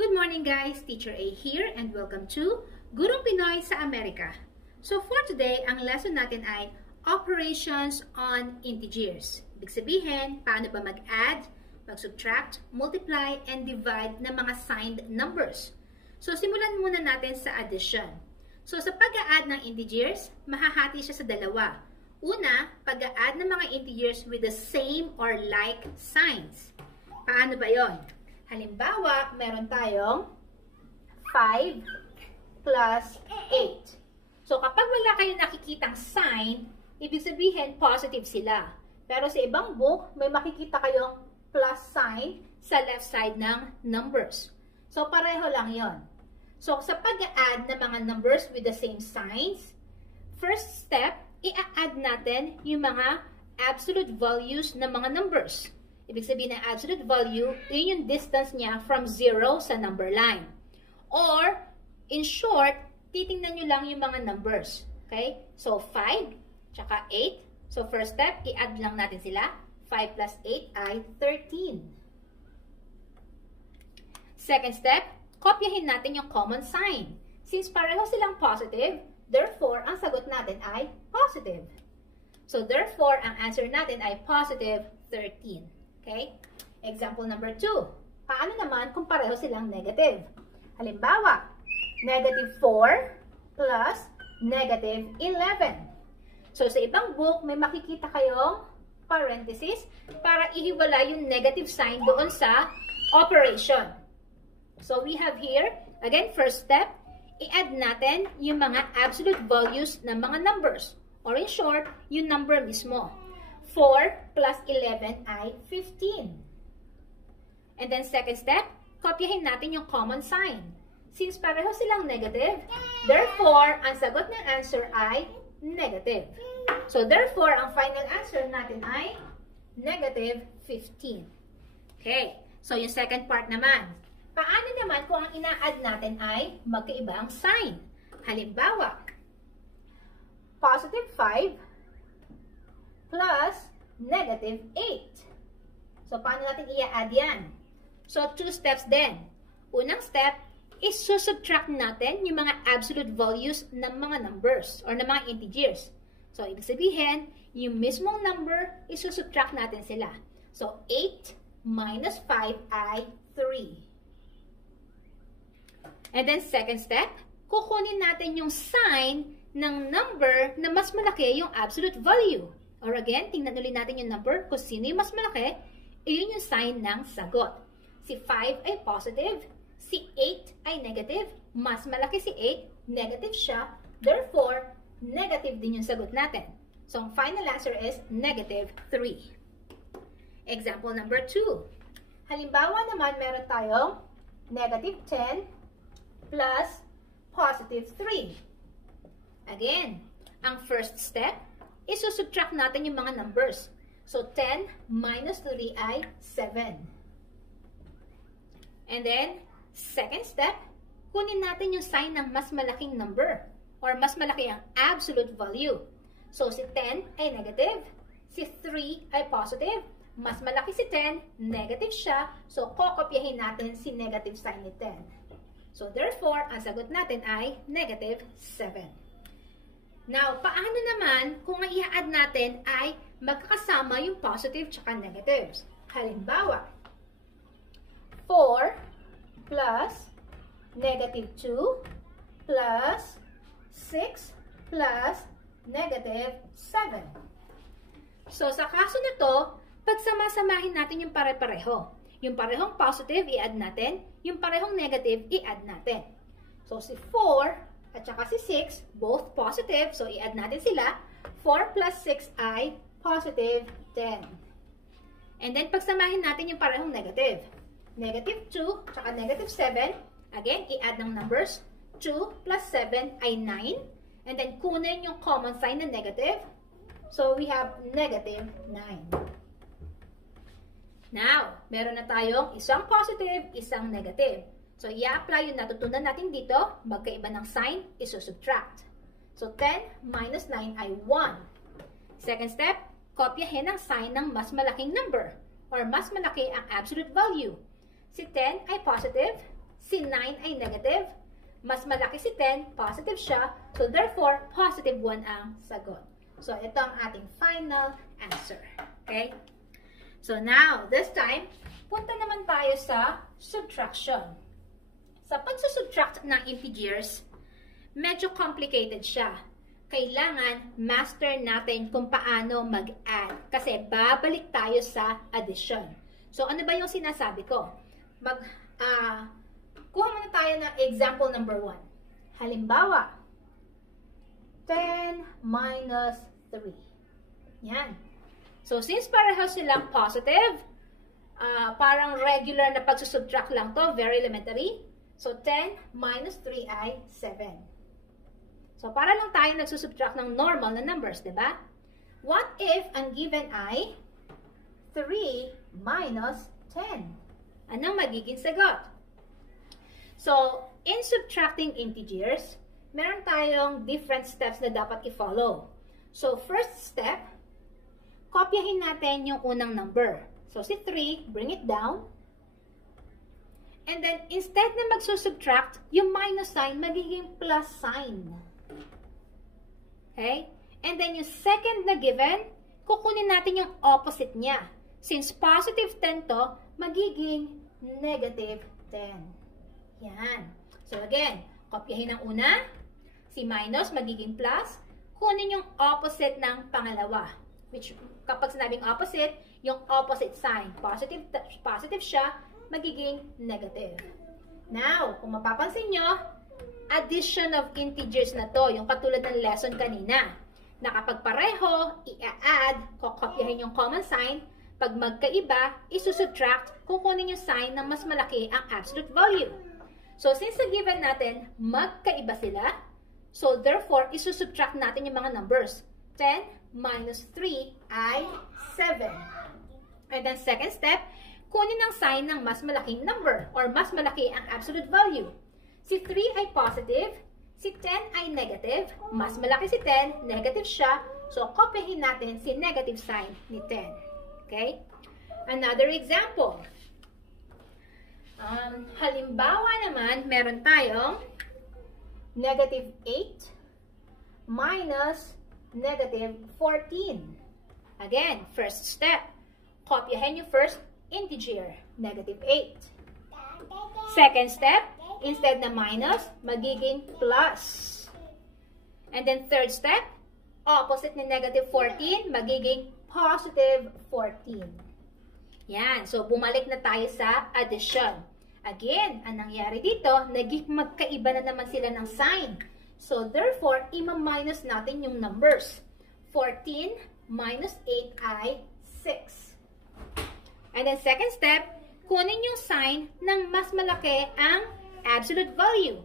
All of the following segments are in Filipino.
Good morning guys, Teacher A here and welcome to Gurong Pinoy sa Amerika. So for today, ang lesson natin ay operations on integers. Ibig sabihin, paano ba mag-add, mag-subtract, multiply, and divide ng mga signed numbers. So simulan muna natin sa addition. So sa pag-add ng integers, mahahati siya sa dalawa. Una, pag-add ng mga integers with the same or like signs. Paano ba yon? Halimbawa, meron tayong 5 plus 8. So, kapag wala kayong nakikitang sign, ibig sabihin positive sila. Pero sa ibang book, may makikita kayong plus sign sa left side ng numbers. So, pareho lang yon. So, sa pag-add ng mga numbers with the same signs, first step, i-add natin yung mga absolute values ng mga numbers. Ibig sabihin ng absolute value, yun yung distance niya from 0 sa number line. Or, in short, titingnan nyo lang yung mga numbers. Okay? So, 5, tsaka 8. So, first step, i-add lang natin sila. 5 plus 8 ay 13. Second step, kopyahin natin yung common sign. Since pareho silang positive, therefore, ang sagot natin ay positive. So, therefore, ang answer natin ay positive 13. Okay? Example number 2. Paano naman kung pareho silang negative? Halimbawa, negative 4 plus negative 11. So, sa ibang book, may makikita kayong parenthesis para ihiwala yung negative sign doon sa operation. So, we have here, again, first step, i-add natin yung mga absolute values ng mga numbers. Or in short, yung number mismo. 4 plus 11 ay 15. And then second step, kopyahin natin yung common sign. Since pareho silang negative, therefore, ang sagot ng answer ay negative. So therefore, ang final answer natin ay negative 15. Okay, so yung second part naman. Paano naman kung ang ina-add natin ay magkaiba ang sign? Halimbawa, positive 5 plus negative 8. So, paano natin i-add yan? So, two steps din. Unang step, isusubtract natin yung mga absolute values ng mga numbers or ng mga integers. So, ibig sabihin, yung mismong number, isusubtract natin sila. So, 8 minus 5 ay 3. And then, second step, kukunin natin yung sign ng number na mas malaki yung absolute value. Or again, tingnan ulit natin yung number. Kung sino yung mas malaki, iyon yung sign ng sagot. Si 5 ay positive, si 8 ay negative. Mas malaki si 8, negative siya. Therefore, negative din yung sagot natin. So, ang final answer is negative 3. Example number 2. Halimbawa naman, meron tayong negative 10 plus positive 3. Again, ang first step, isusubtract natin yung mga numbers. So, 10 minus 3 ay 7. And then, second step, kunin natin yung sign ng mas malaking number or mas malaki ang absolute value. So, si 10 ay negative, si 3 ay positive, mas malaki si 10, negative siya, so kokopyahin natin si negative sign ni 10. So, therefore, ang sagot natin ay negative 7. Now, paano naman kung ang i-add natin ay magkakasama yung positive tsaka negatives? Halimbawa, 4 plus negative 2 plus 6 plus negative 7. So, sa kaso na to, pagsamasamahin natin yung pare-pareho. Yung parehong positive, i-add natin. Yung parehong negative, i-add natin. So, si 4 at saka si 6, both positive. So, i-add natin sila. 4 plus 6 ay positive 10. And then, pagsamahin natin yung parehong negative. Negative 2, tsaka negative 7. Again, i-add ng numbers. 2 plus 7 ay 9. And then, kunin yung common sign na negative. So, we have negative 9. Now, meron na tayong isang positive, isang negative. So, i-apply yung natutunan natin dito, magkaiba ng sign, isusubtract. So, 10 minus 9 ay 1. Second step, kopyahin ang sign ng mas malaking number or mas malaki ang absolute value. Si 10 ay positive, Si 9 ay negative. Mas malaki si 10, positive siya. So, therefore, positive 1 ang sagot. So, ito ang ating final answer. Okay? So, now, this time, punta naman tayo sa subtraction. Sa pagsusubtract ng integers, medyo complicated siya. Kailangan master natin kung paano mag-add. Kasi babalik tayo sa addition. So, ano ba yung sinasabi ko? Kuha muna tayo ng example number 1. Halimbawa, 10 minus 3. Yan. So, since pareho silang positive, parang regular na pagsusubtract lang to, very elementary. So, 10 minus 3 ay 7. So, para lang tayo nagsusubtract ng normal na numbers, diba? What if ang given ay 3 minus 10? Anong magiging sagot? So, in subtracting integers, meron tayong different steps na dapat i-follow. So, first step, kopyahin natin yung unang number. So, si 3, bring it down. And then, instead na magsusubtract, yung minus sign, magiging plus sign. Okay? And then, yung second na given, kukunin natin yung opposite niya. Since positive 10 to, magiging negative 10. Yan. So, again, kopyahin ang una. Si minus, magiging plus. Kunin yung opposite ng pangalawa. Which, kapag sinabing opposite, yung opposite sign. Positive siya, magiging negative. Now, kung mapapansin nyo, addition of integers na to, yung katulad ng lesson kanina. Na kapag pareho, i-add, kokopyahin yung common sign. Pag magkaiba, isusubtract, kukunin yung sign ng mas malaki ang absolute value. So, since the given natin, magkaiba sila, so therefore, isusubtract natin yung mga numbers. 10 minus 3 ay 7. And then, second step, kunin ang sign ng mas malaking number or mas malaki ang absolute value. Si 3 ay positive, si 10 ay negative, mas malaki si 10, negative siya, so kopyahin natin si negative sign ni 10. Okay? Another example. Halimbawa naman, meron tayong negative 8 minus negative 14. Again, first step, kopyahin yung first integer, negative 8. Second step, instead na minus, magiging plus. And then third step, opposite ni negative 14, magiging positive 14. Yan. So, bumalik na tayo sa addition. Again, ang nangyari dito, naging magkaiba na naman sila ng sign. So, therefore, ima-minus natin yung numbers. 14 minus 8 ay 6. And then, second step, kunin yung sign ng mas malaki ang absolute value.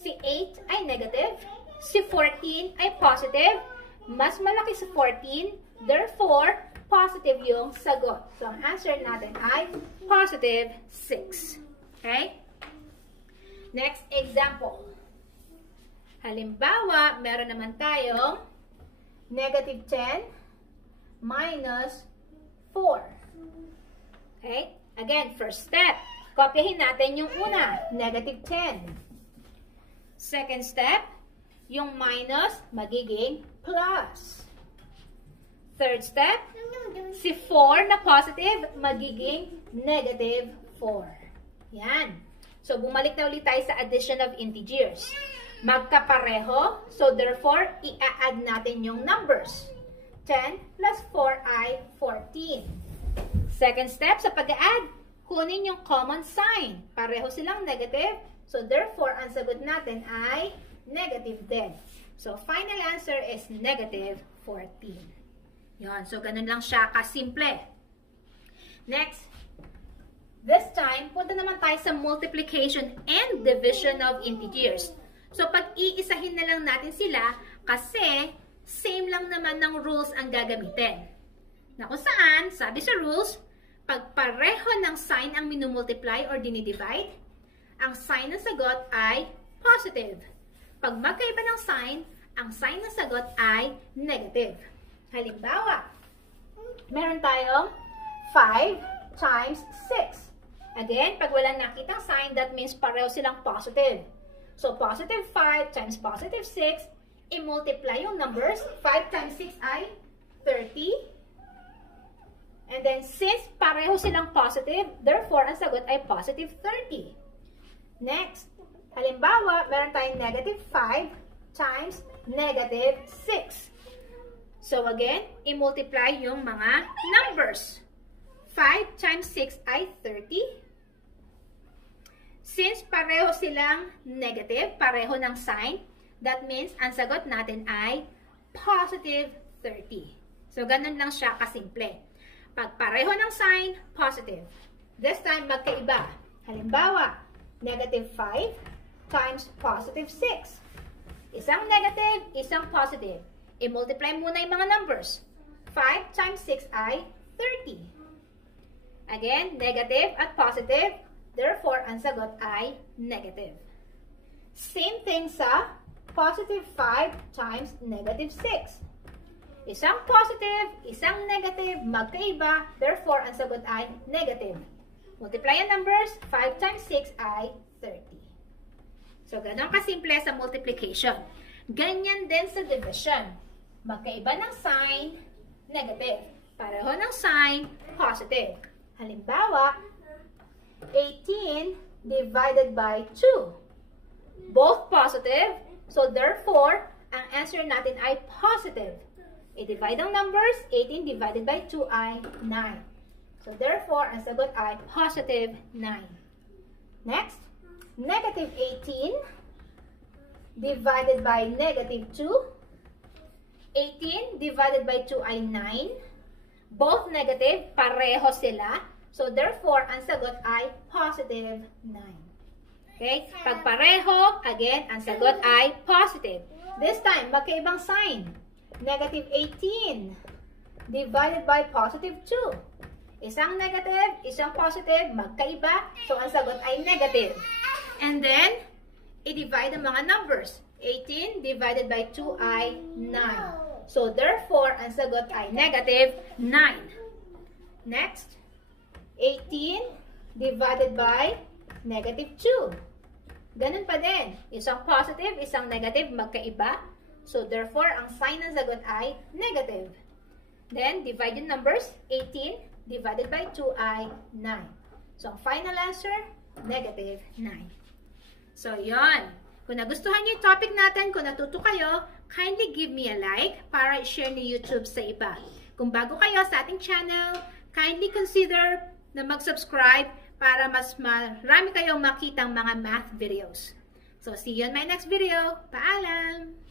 Si 8 ay negative, si 14 ay positive, mas malaki si 14, therefore, positive yung sagot. So, ang answer natin ay positive 6. Okay? Next example. Halimbawa, meron naman tayong negative 10 minus 4. Okay? Again, first step. Kopyahin natin yung una, negative 10. Second step, yung minus magiging plus. Third step, si 4 na positive magiging negative 4. Yan. So, bumalik na ulit tayo sa addition of integers. Magkapareho. So, therefore, i-add natin yung numbers. 10 plus 4 ay 14. Second step, sa pag-add, kunin yung common sign. Pareho silang negative. So, therefore, ang sagot natin ay negative din. So, final answer is negative 14. Yan. So, ganun lang siya kasimple. Next. This time, punta naman tayo sa multiplication and division of integers. So, pag-iisahin na lang natin sila kasi same lang naman ng rules ang gagamitin. Na kung saan, sabi sa rules, pag pareho ng sign ang minumultiply or dinidivide, ang sign ng sagot ay positive. Pag magkaiba ng sign, ang sign ng sagot ay negative. Halimbawa, meron tayong 5 times 6. Again, pag walang nakitang sign, that means pareho silang positive. So, positive 5 times positive 6, i-multiply yung numbers. 5 times 6 ay 30. And then, since pareho silang positive, therefore, ang sagot ay positive 30. Next, halimbawa, meron tayong negative 5 times negative 6. So, again, i-multiply yung mga numbers. 5 times 6 ay 30. Since pareho silang negative, pareho ng sign, that means ang sagot natin ay positive 30. So, ganun lang siya kasimple. Pag pareho ng sign, positive. This time, magkaiba. Halimbawa, negative 5 times positive 6. Isang negative, isang positive. I-multiply muna yung mga numbers. 5 times 6 ay 30. Again, negative at positive. Therefore, ang sagot ay negative. Same thing sa positive 5 times negative 6. Isang positive, isang negative, magkaiba. Therefore, ang sagot ay negative. Multiply ang numbers. 5 times 6 ay 30. So, ganun kasimple sa multiplication. Ganyan din sa division. Magkaiba ng sign, negative. Pareho ng sign, positive. Halimbawa, 18 divided by 2. Both positive. So, therefore, ang answer natin ay positive. I-divide ang numbers. 18 divided by 2 ay 9. So, therefore, ang sagot ay positive 9. Next, negative 18 divided by negative 2. 18 divided by 2 ay 9. Both negative, pareho sila. So, therefore, ang sagot ay positive 9. Okay? Pag pareho, again, ang sagot ay positive. This time, magkaibang sign. Negative 18 divided by positive 2. Isang negative, isang positive, magkaiba. So, ang sagot ay negative. And then, i-divide ang mga numbers. 18 divided by 2 ay 9. So, therefore, ang sagot ay negative 9. Next, 18 divided by negative 2. Ganun pa din. Isang positive, isang negative, magkaiba. So, therefore, ang sign ng sagot ay negative. Then, divide yung numbers. 18 divided by 2 ay 9. So, ang final answer, negative 9. So, yon. Kung nagustuhan niyo yung topic natin, kung natuto kayo, kindly give me a like para i-share ni YouTube sa iba. Kung bago kayo sa ating channel, kindly consider na mag-subscribe para mas marami kayong makitang mga math videos. So, see you in my next video. Paalam!